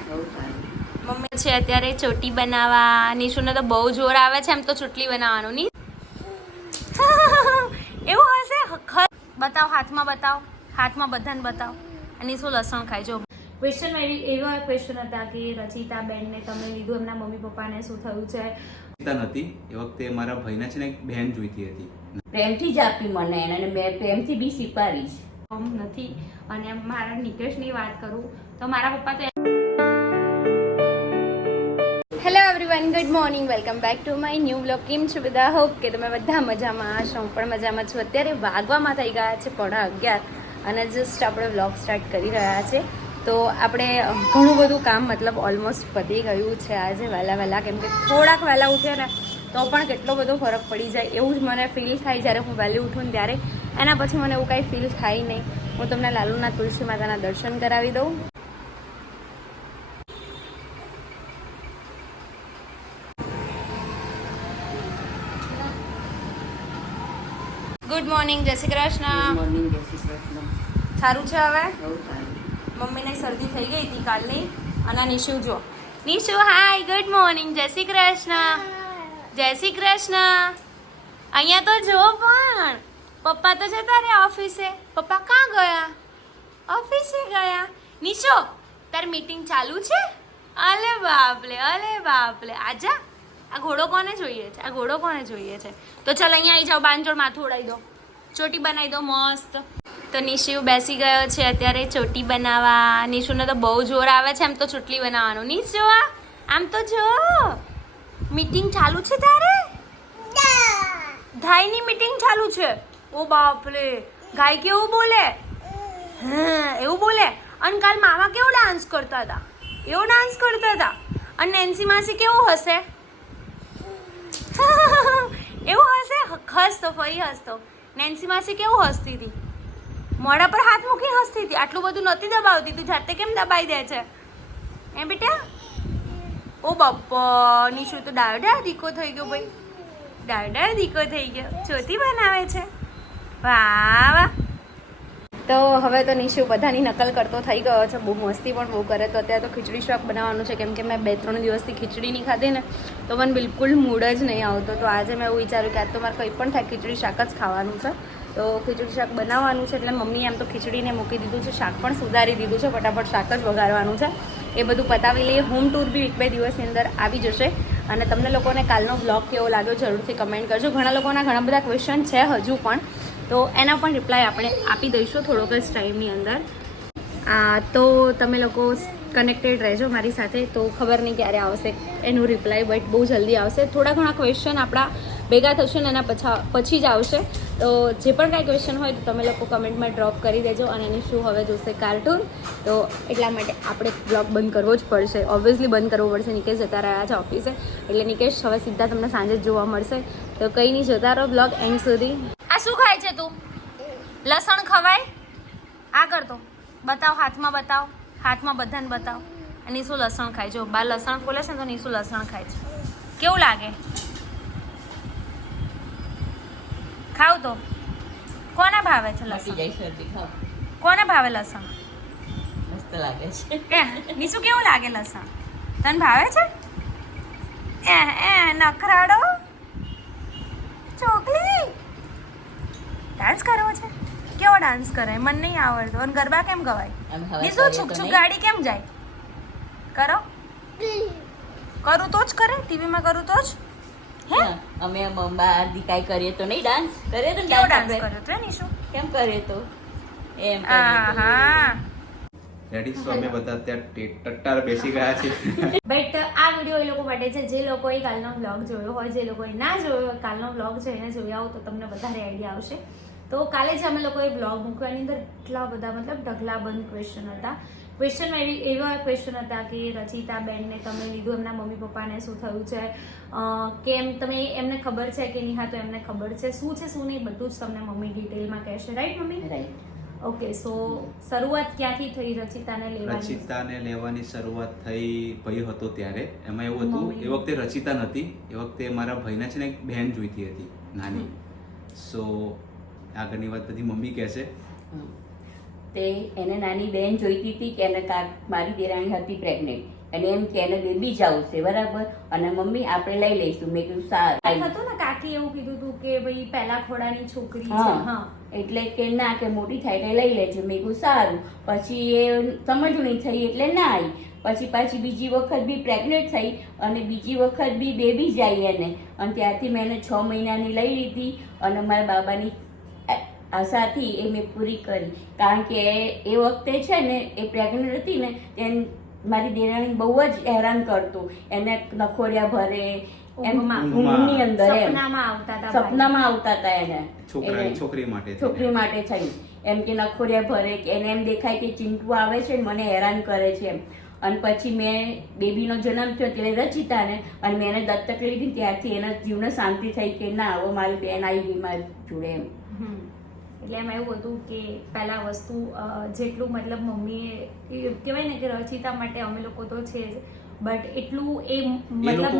Mummy છે અત્યારે ચોટી બનાવવા. નિશુને તો બહુ જોર આવે છે એમ તો ચોટલી બનાવવાનું નહીં. એવું હશે. બતાવ, હાથમાં બતાવ, હાથમાં બધાને બતાવ. અને શું લસણ ખાય જો. ક્વેશ્ચન એવા ક્વેશ્ચન હતા કે રચિતા બેનને તમે લીધું, એમના મમ્મી પપ્પાને શું થયું છે? નથી એ વખતે મારા ભાઈને છે ને એક બહેન જોઈતી હતી. પ્રેમથી જ આપી મને અને મેં પ્રેમથી બી સ્વીકારીશ. નથી. અને મારા નિકેશની વાત કરું તો મારા પપ્પા તો hello everyone, good morning, welcome back to my new blog. કેમ છો બધા? હોપ કે તમે બધા મજામાં હશો. હું પણ મજામાં છું. અત્યારે વાગવામાં થઈ ગયા છે 11:30 અને જસ્ટ આપણે બ્લોગ સ્ટાર્ટ કરી રહ્યા છે. તો આપણે ઘણું બધું કામ મતલબ ઓલમોસ્ટ પતી ગયું છે આજે વહેલા, કેમ કે થોડાક વહેલા ઉઠ્યા ને તો પણ કેટલો બધો ફરક પડી જાય એવું જ મને ફીલ થાય જ્યારે હું વહેલી ઉઠું ને ત્યારે. એના પછી મને એવું કાંઈ ફીલ થાય નહીં. હું તમને લાલુના તુલસી માતાના દર્શન કરાવી દઉં. ગુડ મોર્નિંગ, જય શ્રી કૃષ્ણ. મોર્નિંગ, જય શ્રી કૃષ્ણ. સારું છે હવે? બહુ સારું. મમ્મીને શરદી થઈ ગઈ હતી કાલની. અને નિશુ જો, નિશુ હાય, ગુડ મોર્નિંગ, જય શ્રી કૃષ્ણ. જય શ્રી કૃષ્ણ. અહીંયા તો જો પણ પપ્પા તો જતા રહ્યા ઓફિસે. પપ્પા ક્યાં ગયા? ઓફિસે ગયા. નિશુ, તારી મીટિંગ ચાલુ છે? અલે બાપલે, અલે બાપલે. આજા. આ ઘોડો કોને જોઈએ છે? આ ઘોડો કોને જોઈએ છે? તો ચાલ અહીંયા આવી જાઓ, બાંધછોડ માથું ઉડાવી દો, ચોટી બનાવી દો મસ્ત. તો નિશુ બેસી ગયો છે અત્યારે ચોટી બનાવવા. નિશુને તો બહુ જોર આવે છે એમ તો ચોટલી બનાવવાનું. નિશુ આમ તો જો, મીટિંગ ચાલુ છે તારે? ગાયની મીટિંગ ચાલુ છે. ઓ બાપરે, ગાય કેવું બોલે? હા એવું બોલે. અને કાલ મામા કેવો ડાન્સ કરતા હતા? એવો ડાન્સ કરતા હતા. અને નેન્સી માસી કેવું હશે? એવું હશે. હસતો ફરી હસતો. નેન્સી માસી કેવું હસતી હતી? મોઢા પર હાથ મૂકી હસતી હતી. આટલું બધું નથી દબાવતી. તું જાતે કેમ દબાઈ દે છે એ બેટા? ઓ બાપા, નિશુ તો ડાયડા દીકો થઈ ગયો ભાઈ. ડાયડા દીકો થઈ ગયો. ચોટી બનાવે છે. વાહ વાહ. તો હવે તો નિશુ બધાની નકલ કરતો થઈ ગયો છે. બહુ મસ્તી પણ બહુ કરે. તો અત્યારે તો ખીચડી શાક બનાવવાનું છે, કેમ કે મેં 2-3 દિવસથી ખીચડી નહીં ખાધી ને તો મને બિલકુલ મૂડ જ નહીં આવતો. તો આજે મેં એવું વિચાર્યું કે આજ તો મારે કંઈ પણ થાય ખીચડી શાક જ ખાવાનું છે. તો ખીચડી શાક બનાવવાનું છે. એટલે મમ્મીએ એમ તો ખીચડીને મૂકી દીધું છે, શાક પણ સુધારી દીધું છે. ફટાફટ શાક જ વઘારવાનું છે. એ બધું પતાવી લઈએ. હોમ ટૂર બી 1-2 દિવસની અંદર આવી જશે. અને તમને લોકોને કાલનો બ્લોગ કેવો લાગ્યો જરૂરથી કમેન્ટ કરજો. ઘણા લોકોના ઘણા બધા ક્વેશ્ચન છે હજુ પણ, તો એના પણ રિપ્લાય આપણે આપી દઈશું થોડોક જ ટાઈમની અંદર. તો તમે લોકો કનેક્ટેડ રહેજો મારી સાથે. તો ખબર નહીં ક્યારે આવશે એનું રિપ્લાય, બટ બહુ જલ્દી આવશે. થોડા ઘણા ક્વેશ્ચન આપણા ભેગા થશે ને એના પછી જ આવશે. તો જે પણ કાંઈ ક્વેશ્ચન હોય તો તમે લોકો કમેન્ટમાં ડ્રોપ કરી દેજો. અને એની શું હવે જોશે કાર્ટૂન, તો એટલા માટે આપણે બ્લોગ બંધ કરવો જ પડશે. ઓબ્વિયસલી બંધ કરવો પડશે. નિકેશ જતા રહ્યા છે ઓફિસે, એટલે નિકેશ હવે સીધા તમને સાંજે જ જોવા મળશે. તો કંઈ નહીં, જોતા રહો બ્લોગ એન્ડ સુધી. આ શું ખાય છે તું? લસણ ખવાય? આ કરતો બતાવ, હાથમાં બતાવ, હાથમાં બધાને બતાવ. અને શું લસણ ખાય? જો બાર લસણ ફોલે છે ને તો નીસું લસણ ખાય છે. કેવું લાગે? ખાવ તો કોને ભાવે છે લસણ? કોને ભાવે લસણ? મસ્ત લાગે છે. નીસુ કેવું લાગે લસણ? તને ભાવે છે? નખરાડો ચોકલી. ડાન્સ કરવો છે? કેવો ડાન્સ કરે? મને નહીં આવડતો. અને ગરબા કેમ ગવાય? નીસુ છુક છુક ગાડી કેમ જાય? કરો. કરું તો જ કરે. ટીવીમાં કરું તો જ. હે અમે બહાર કાંઈ કરીએ તો નહીં ડાન્સ કરીએ તો કેવો ડાન્સ કર્યો તો નીશુ? કેમ કરીએ તો એમ હા. રેડી સો અમે બધા ત્યાં ટટ્ટાર બેસી ગયા છે. બટ આ વિડીયો એ લોકો માટે છે જે લોકોએ કાલનો બ્લોગ જોયો હોય. જે લોકોએ ના જોયો હોય કાલનો બ્લોગ છે એને જોયા હોય તો તમને વધારે આઈડિયા આવશે. તો કાલે જ અમે લોકોએ બ્લોગ મૂક્યો, એની અંદર એટલા બધા મતલબ ઢગલાબંધ ક્વેશ્ચન હતા. ક્વેશ્ચન એવા ક્વેશ્ચન હતા કે રચિતા બેનને તમે લીધું, એમના મમ્મી પપ્પાને શું થયું છે, કેમ તમે એમને ખબર છે કે નહીં? હા, તો એમને ખબર છે. શું છે શું નહીં બધું જ તમને મમ્મી ડિટેલમાં કહેશે. Right mummy? રાઈટ. ઓકે. સો શરૂઆત ક્યાંથી થઈ રચિતાને લેવાની શરૂઆત થઈ ભાઈ હતો ત્યારે. એમાં એવું હતું, એ વખતે રચિતા નથી, એ વખતે મારા ભાઈને છે ને એક બહેન જોઈતી હતી નાની. સો આગળની વાત બધી મમ્મી કહેશે. તે એને નાની બેન જોઈતી હતી કે એને મારી દેરાણી હતી પ્રેગ્નેન્ટ અને એમ કે એને બેબી જ આવશે બરાબર અને મમ્મી આપણે લઈ લઈશું. મેં કીધું સારું. હતું ને કાકી એવું કીધું હતું કે ભાઈ પહેલા ખોડાની છોકરી છે. હા હા એટલે કે ના કે મોટી થાય એટલે લઈ લેજો. મેં કીધું સારું. પછી એ સમજણી થઈ એટલે ના આવી. પછી પાછી બીજી વખત બી પ્રેગ્નેન્ટ થઈ અને બીજી વખત બી બેબી જ આવી એને અને ત્યારથી મેં એને 6 મહિનાની લઈ લીધી અને મારા બાબાની આશા હતી એ મેં પૂરી કરી. કારણ કે એ વખતે છે ને એ પ્રેગ્નેન્ટ હતી ને તેને મારી દેરાણી બહુ જ હેરાન કરતો. એને નખોરિયા ભરે એમ ઊંઘની અંદર એમ સપનામાં આવતા હતા સપનામાં આવતા હતા એને છોકરી માટે છોકરી માટે થઈ એમ કે નખોરિયા ભરે કે એને એમ દેખાય કે ચિંટુ આવે છે ને મને હેરાન કરે છે એમ. અને પછી મેં બેબીનો જન્મ થયો ત્યારે રચિતાને અને મેં એને દત્તક લીધી ત્યારથી એના જીવને શાંતિ થઈ કે ના હવે મારી બેન આવી ગઈ મારી જોડે એમ. એટલે એમાં એવું હતું કે પહેલા વસ્તુ જેટલું મતલબ મમ્મીએ કહેવાય ને કે રચિતા માટે અમે લોકો તો છે જ બટ એટલું એ મતલબ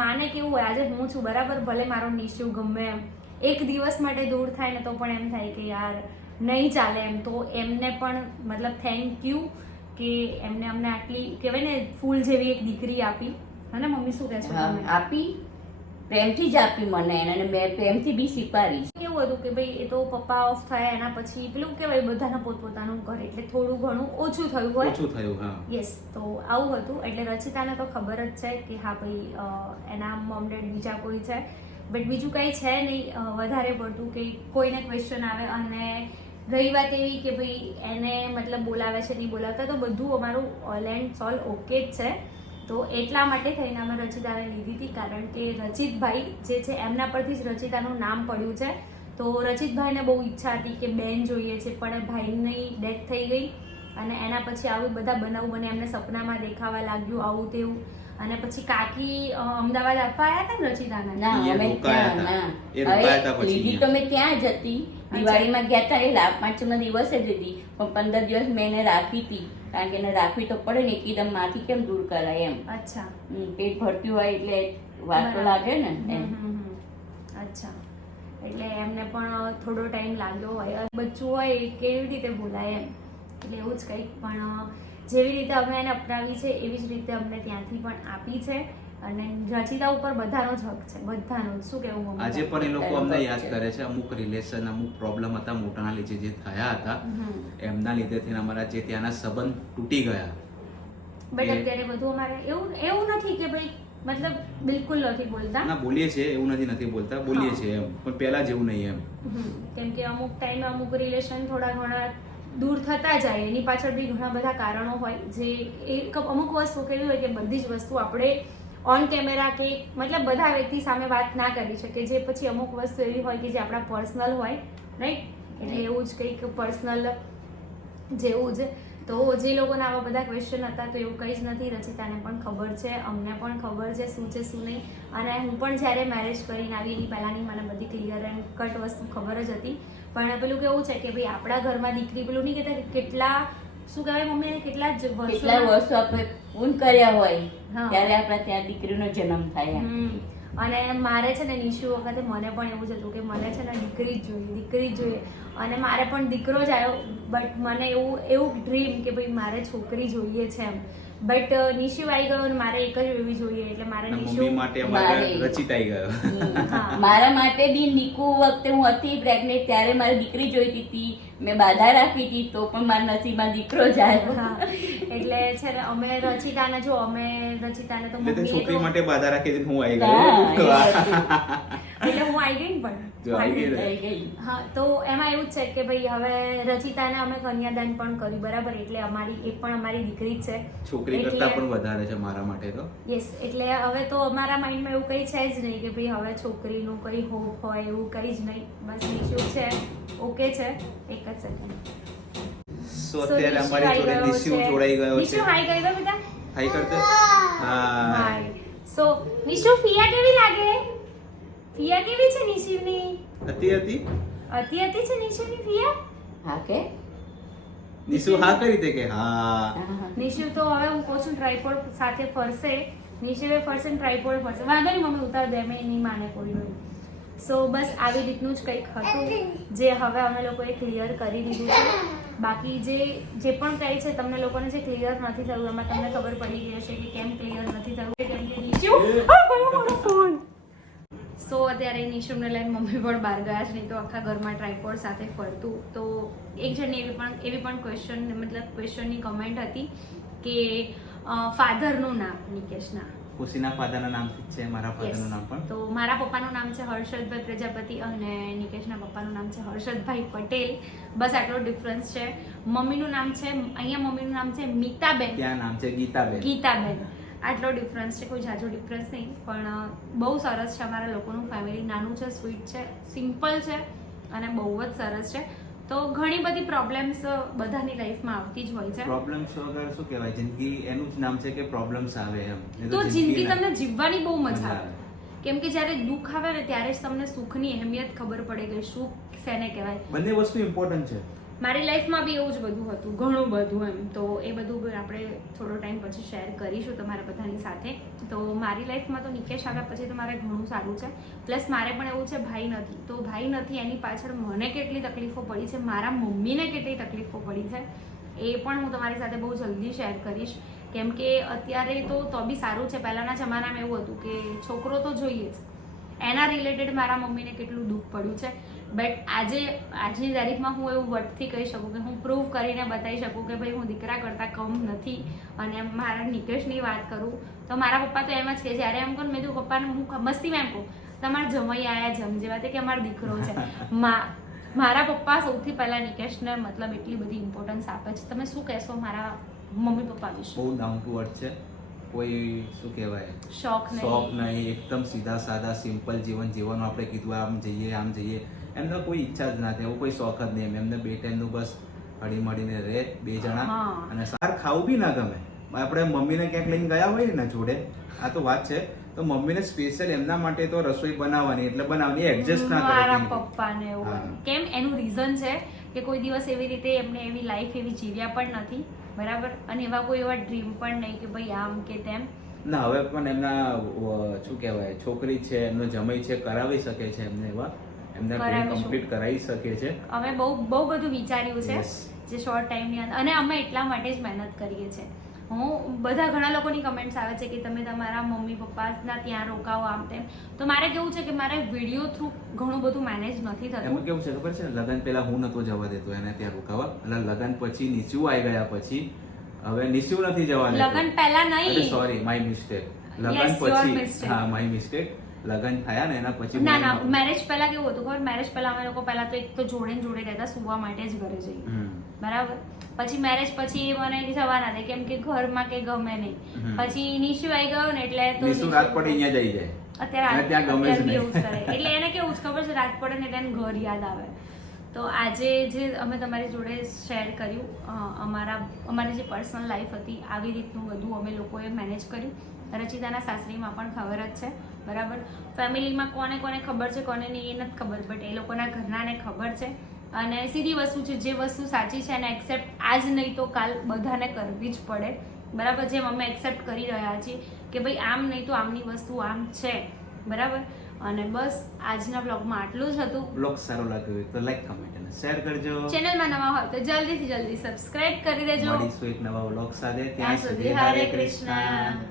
માને કેવું હોય આજે હું છું બરાબર ભલે મારો નિશ્ચય ગમે એમ એક દિવસ માટે દૂર થાય ને તો પણ એમ થાય કે યાર નહીં ચાલે એમ. તો એમને પણ મતલબ થેન્ક યુ કે એમને અમને આટલી કહેવાય ને ફૂલ જેવી એક દીકરી આપી. અને મમ્મી શું કહે છે આપી પ્રેમથી જ આપી મને અને મેં પ્રેમથી બી સ્વીકારી. કેવું હતું કે ભાઈ એ તો પપ્પા ઓફ થયા એના પછી પેલું કહેવાય બધાના પોતપોતાનું ઘર એટલે થોડું ઘણું ઓછું થયું હા યસ. તો આવું હતું એટલે રચિતાને તો ખબર જ છે કે હા ભાઈ એના મોમ ડેડ બીજા કોઈ છે બટ બીજું કંઈ છે નહીં વધારે પડતું કે કોઈને ક્વેશ્ચન આવે. અને રહી વાત એવી કે ભાઈ એને મતલબ બોલાવે છે નહીં બોલાવતા તો બધું અમારું ઓલ એન્ડ સોલ ઓકે જ છે. તો એટલા માટે થઈને અમે રચિતાને લીધી હતી કારણ કે રચિતભાઈ જે છે એમના પરથી જ રચિતાનું નામ પડ્યું છે. તો રચિતભાઈને બહુ ઈચ્છા હતી કે બેન જોઈએ છે પણ ભાઈની ડેથ થઈ ગઈ અને એના પછી આવું બધા બનાવ બને એમને સપનામાં દેખાવા લાગ્યું આવું તેવું. અને પછી કાકી અમદાવાદ આપવા આવ્યા હતા ને રચિતાને લીધી તો મેં ત્યાં જ હતી દિવાળીમાં ગયા હતા એ લાભ પાંચમના દિવસે જ હતી પણ 15 દિવસ મેં એને રાખી હતી કારણ કે એને રાખવી તો પડે ને એકદમ માંથી કેમ દૂર કરાય એમ. અચ્છા પેટ ભરતું હોય એટલે વાતો લાગે ને એમ. અચ્છા એટલે એમને પણ થોડો ટાઈમ લાગ્યો હોય બચ્ચું હોય કેવી રીતે બોલાય એમ એટલે એવું જ કંઈક. પણ જેવી રીતે અમે એને અપનાવી છે એવી જ રીતે અમને ત્યાંથી પણ આપી છે અને રચિતા ઉપર બધાનો જ હક છે બધાનો. શું કેવું મમ્મી? આજે પણ એ લોકો અમને યાદ કરે છે. અમુક રિલેશન અમુક પ્રોબ્લેમ હતા મોટાના લીધે જે થયા હતા એમના લીધેથી અમારા જે ત્યાંના સંબંધ તૂટી ગયા. બટ અત્યારે બધું અમારે એવું નથી કે ભાઈ મતલબ બિલકુલ નથી બોલતા. ના બોલીએ છીએ એવું નથી બોલતા બોલીએ છીએ એમ પણ પહેલા જેવું નહીં એમ. કેમ કે અમુક ટાઈમે અમુક રિલેશન થોડા ઘણા દૂર થતા જાય એની પાછળ બી ઘણા બધા કારણો હોય જે અમુક વસ્તુ કેવી હોય કે બધી જ વસ્તુ આપણે ઓન કેમેરા કે મતલબ બધા વ્યક્તિ સામે વાત ના કરી શકે જે પછી અમુક વસ્તુ એવી હોય કે જે આપણા પર્સનલ હોય રાઈટ. એટલે એવું જ કંઈક પર્સનલ જેવું જ. તો જે લોકોના આવા બધા ક્વેશ્ચન હતા તો એવું કંઈ જ નથી. રચિતાને પણ ખબર છે અમને પણ ખબર છે શું છે શું નહીં. અને હું પણ જ્યારે મેરેજ કરીને આવી એની પહેલાંની મને બધી ક્લિયર એન્ડ કટ વસ્તુ ખબર જ હતી. પણ પેલું કેવું છે કે ભાઈ આપણા ઘરમાં દીકરી પેલું નહીં કહેતા કેટલા શું કહેવાય મમ્મી કેટલા વર્ષો આપણે પૂર્ણ કર્યા હોય ત્યારે આપણા ત્યાં દીકરીનો જન્મ થાય. અને મારે છે ને નિશુ વખતે મને પણ એવું જ હતું કે મને છે ને દીકરી જ જોઈએ અને મારે પણ દીકરો જ આવ્યો બટ મને એવું ડ્રીમ કે ભાઈ મારે છોકરી જોઈએ છે એમ. બટ નિશુ આવી ગયો અને મારે એક જ એવી જોઈએ એટલે મારે નિશુ માટે રચિતા આવી ગયો. મારા માટે બી નીકુ વખતે હું હતી પ્રેગ્નેન્ટ ત્યારે મારી દીકરી જોઈતી હતી મેં બાધા રાખી હતી તો પણ મારા નસીબમાં દીકરો જ આવ્યો. એટલે છે ને અમે રચિતાને તો મમ્મી છોકરી માટે બાધા રાખી હતી હું આવી ગયો એટલે હું આવી ગઈ પણ હા. તો એમાં એવું જ છે કે ભાઈ હવે રચિતાને અમે કન્યાદાન પણ કર્યું બરાબર એટલે અમારી દીકરી જ છે. છોકરી કરતા પણ વધારે છે મારા માટે તો. યસ એટલે હવે તો અમારા માઇન્ડમાં એવું કંઈ છે જ નહીં કે ભાઈ હવે છોકરીનું કંઈ હોપ હોય એવું કંઈ જ નહીં. બસ નિશુ છે ઓકે છે. એક જ સેકન્ડ સો અત્યારે અમારી જોડે નિશુ જોડાઈ ગયો છે. નિશુ હાઈ કહી દો બેટા. હાઈ કરતે. હાય. સો નિશુ ફિયા કેવી લાગે? ફિયા કેવી છે નિશુની? હતી છે નિશુની ફિયા? હા કે નિશુ હા કરી દે કે હા. નિશુ તો હવે હું કહું છું ટ્રાયપોડ સાથે ફરશે. નિશુએ ફરશે ને ટ્રાયપોડ ફરશે. વાંધો નહીં મમ્મી ઉતાર દે મેં નહીં માને કોઈ હોય. સો બસ આવી રીતનું જ કંઈક હતું જે હવે અમે લોકોએ ક્લિયર કરી દીધું છે. બાકી જે પણ કંઈ છે તમને લોકોને જે ક્લિયર નથી થયું એમાં તમને ખબર પડી ગઈ હશે કે કેમ ક્લિયર નથી થયું, કેમ કે નીચે ફોન. સો અત્યારે નિશુમને લઈને મમ્મી પણ બહાર ગયા છે, નહીં તો આખા ઘરમાં ટ્રાયપોડ સાથે ફરતું. તો એક જણની એવી પણ ક્વેશ્ચનની કમેન્ટ હતી કે ફાધરનું નામ નિકેશના. ખુશીના ફાધરના નામથી જ છે, મારા ફાધરનું નામ પણ. તો મારા પપ્પાનું નામ છે હર્ષદભાઈ પ્રજાપતિ અને નિકેશના પપ્પાનું નામ છે હર્ષદભાઈ પટેલ. બસ આટલો ડિફરન્સ છે. મમ્મીનું નામ છે, અહીંયા મમ્મીનું નામ છે મીતાબેન, ત્યાં નામ છે ગીતાબેન. ગીતાબેન. આટલો ડિફરન્સ છે, કોઈ જાજો ડિફરન્સ નહીં, પણ બહુ સરસ છે. અમારા લોકોનું ફેમિલી નાનું છે, સ્વીટ છે, સિમ્પલ છે અને બહુ જ સરસ છે. તો ઘણી બધી પ્રોબ્લેમ્સ બધાની લાઈફમાં આવતી જ હોય છે. પ્રોબ્લેમ્સ વગર શું કહેવાય, જિંદગી એનું જ નામ છે કે પ્રોબ્લેમ્સ આવે એમ. નહીં તો જિંદગી ના. તમને જીવવાની બહુ મજા મજા આવે, કેમ કે જ્યારે દુઃખ આવે ને ત્યારે જ તમને સુખની અહેમિયત ખબર પડે કે સુખ શેને કહેવાય. બંને વસ્તુ ઇમ્પોર્ટન્ટ છે. મારી લાઈફમાં બી એવું જ બધું હતું, ઘણું બધું એમ. તો એ બધું આપણે થોડો ટાઈમ પછી શેર કરીશું તમારા બધાની સાથે. તો મારી લાઈફમાં તો નિકેશ આવ્યા પછી તો મારે ઘણું સારું છે. પ્લસ મારે પણ એવું છે ભાઈ નથી, તો ભાઈ નથી એની પાછળ મને કેટલી તકલીફો પડી છે, મારા મમ્મીને કેટલી તકલીફો પડી છે એ પણ હું તમારી સાથે બહુ જલ્દી શેર કરીશ. કેમ કે અત્યારે તો બી સારું છે. પહેલાંના જમાનામાં એવું હતું કે છોકરો તો જોઈએ જ, એના રિલેટેડ મારા મમ્મીને કેટલું દુઃખ પડ્યું છે. બટ આજની તારીખમાં હું એવું વટથી કહી શકું કે હું પ્રૂવ કરીને બતાવી શકું કે ભાઈ હું દીકરા કરતાં કમ નથી. અને મારા નિકેશની વાત કરું તો મારા પપ્પા તો એમ જ કે જ્યારે એમ કહું મેં તો પપ્પાને હું મસ્તીમાં એમ કહું તમારા જમાઈ આવ્યા જમ જેવા તે કે અમારો દીકરો છે. મારા પપ્પા સૌથી પહેલા નિકેશને મતલબ એટલી બધી ઇમ્પોર્ટન્સ આપે છે. તમે શું કહેશો મારા મમ્મી પપ્પા વિશે? બહુ ડાઉન ટુ અર્થ છે, કોઈ શું કહેવાય શોખ નહીં, એકદમ સીધા સાદા સિમ્પલ જીવન જીવવાનું. આપણે કીધું આમ જઈએ એમને કોઈ ઈચ્છા જ નથી, એવો કોઈ શોખ જ નહીં. એમને બે ટાઈમનું બસ હળી મળીને રહે બે જણા, અને સાર ખાવું બી ના ગમે. આપણે મમ્મીને ક્યાંક લઈને ગયા હોય ને જોડે, આ તો વાત છે, તો મમ્મીને સ્પેશિયલ એમના માટે તો રસોઈ બનાવવાની એટલે બનાવવાની, એડજસ્ટ ના કરે. મારા પપ્પાને એવું કેમ, એનું રીઝન છે કે કોઈ દિવસ એવી રીતે એમને એવી લાઈફ એવી જીવ્યા પણ નથી, બરાબર. અને એવા કોઈ એવા ડ્રીમ પણ નહીં કે ભાઈ આમ કે તેમ ના. હવે પણ એમના શું કહેવાય છોકરી છે, એમનો જમાઈ છે, કરાવી શકે છે એમને એવા, એમના ડ્રીમ કમ્પ્લીટ કરાવી શકે છે. અમે બહુ બધું વિચાર્યું છે જે શોર્ટ ટાઈમની અંદર, અને અમે એટલા માટે જ મહેનત કરીએ છીએ. ઘણા લોકોની કમેન્ટ્સ આવે છે કે તમે તમારા મમ્મી પપ્પાના ત્યાં રોકાવો આમ તેમ. તો મારે કેવું છે કે મારે વિડીયો થ્રુ ઘણું બધું મેનેજ નથી થતું. એમાં કેવું છે ખબર છે, લગ્ન પહેલા હું નતો જવા દેતો એને ત્યાં રોકાવા, એટલે લગ્ન પછી નીચું આવી ગયા પછી હવે નીચું નથી જવા દેતો. લગ્ન પહેલા નહીં, સોરી માય મિસ્ટેક. લગ્ન પછી હા માય મિસ્ટેક. લગ્ન થયા ને એના પછી ના મેરેજ પહેલા કેવું હતું ખબર, મેરેજ પહેલા અમે લોકો પહેલા તો એક તો જોડે રહેતા, સુવા માટે જ ઘરે જઈએ, બરાબર. પછી મેરેજ પછી મને જવાના દે કેમ કે ઘરમાં કે ગમે નહીં. પછી નિશુ આવી ગયો ને એટલે તો નિશુ રાત પડે અહીંયા જઈ જાય, અત્યારે ત્યાં ગમે જ નહીં. એવું કરે એટલે એને કેવું જ ખબર છે, રાત પડે ને એટલે એને ઘર યાદ આવે. તો આજે જે અમે તમારી જોડે શેર કર્યું, અમારી જે પર્સનલ લાઈફ હતી, આવી રીતનું બધું અમે લોકોએ મેનેજ કર્યું. રચિતાના સાસરીમાં પણ ખબર જ છે, બરાબર. ફેમિલીમાં કોને કોને ખબર છે કોને નહીં એ નથી ખબર, બટ એ લોકોના ઘરનાને ખબર છે. અને સીધી વસ્તુ છે, જે વસ્તુ સાચી છે એને એક્સેપ્ટ આજ નહીં તો કાલ બધાને કરવી જ પડે, બરાબર. જેમ અમે એક્સેપ્ટ કરી રહ્યા છીએ કે ભાઈ આમ નહીં તો આમની વસ્તુ આમ છે, બરાબર. અને બસ આજના બ્લોગમાં આટલું જ હતું. બ્લોગ સારો લાગ્યો હોય તો લાઈક, કમેન્ટ અને શેર કરજો. ચેનલમાં નવા હોય તો જલ્દીથી સબસ્ક્રાઇબ કરી દેજો. મળીશું એક નવા બ્લોગ સાથે. ત્યાં સુધી હરે કૃષ્ણ.